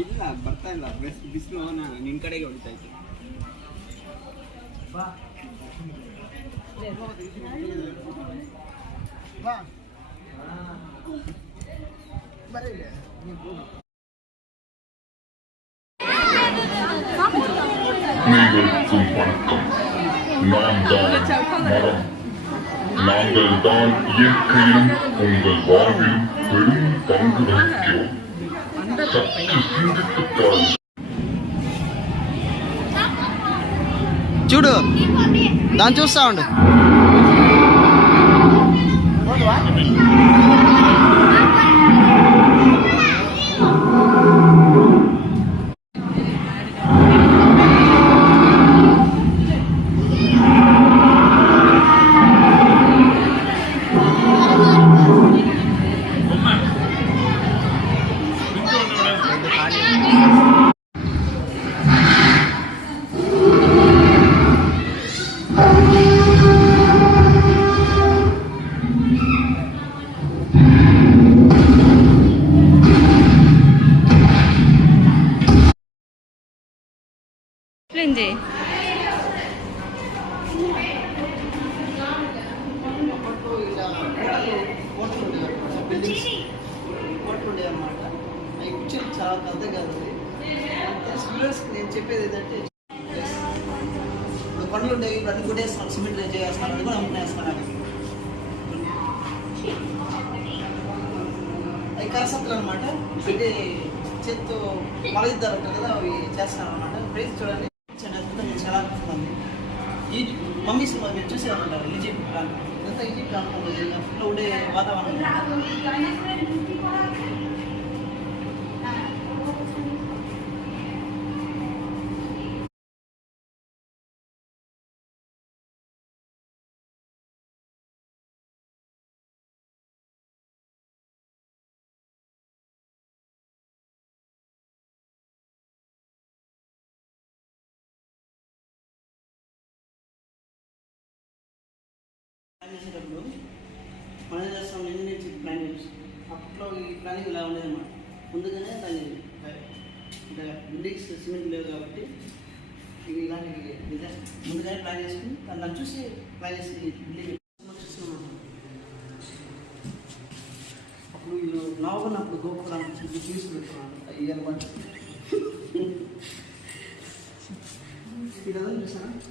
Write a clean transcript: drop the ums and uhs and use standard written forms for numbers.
ಇಲ್ಲ ಬರ್ತಾ ಇಲ್ಲ ಬಿಸಿಲು ನಿನ್ನ ಕಡೆಗೆ ಹೊಡಿತಾ ಇತ್ತು. ಬಾ நாங்கள் தான் இயற்கையிலும் உங்கள் வாழ்விலும் பெரும் பங்கு வகிக்கிறோம். சற்று சிந்தித்துப் பாருங்கள். చూడు దాన్ని చూస్తా ఉండు. 이제 చాలా పెద్ద కాదు. నేను చెప్పేది ఏంటంటే పండ్లు ఉండేవి ఇప్పుడు అన్ని కొట్టేస్తున్నాను, సిమెంట్ చేస్తాను, అది కూడా అమ్ముకునేస్తాను. అవి కాసత్తులు అనమాట, పెట్టి చేత్తో మలగిద్దారు కదా, అవి చేస్తాను అనమాట. ప్రైస్ చూడండి, చాలా అనిపిస్తుంది. ఈ మమ్మీ సినిమా మీరు చూసేవాళ్ళంటారు, ఈజిప్ట్ ప్రాంతం, ఇదంతా ఈజిప్ట్ ప్రాంతంలో ఫుల్ ఉండే వాతావరణం. ప్లాన్ చేసేటప్పుడు మనం ఏం చేస్తాం, ఇంజనీర్ ప్లాన్ చేస్తాం. అప్పట్లో ఈ ప్లానింగ్ ఇలా ఉండేది అన్నమాట. ముందుగానే దాన్ని అంటే బిల్డింగ్స్ సిమెంట్ లేవు కాబట్టి ఇవి ఇలాంటివి ముందుగానే ప్లాన్ చేసుకుని దాన్ని చూసి ప్లాన్ చేసి బిల్డింగ్ చూస్తున్నాం. అప్పుడు వీళ్ళు నవ్వుకున్నప్పుడు గోపురాన్ని తీసుకుపెట్టుకున్నాను. ఇవన్నమాట ఇదంతా చూసాను.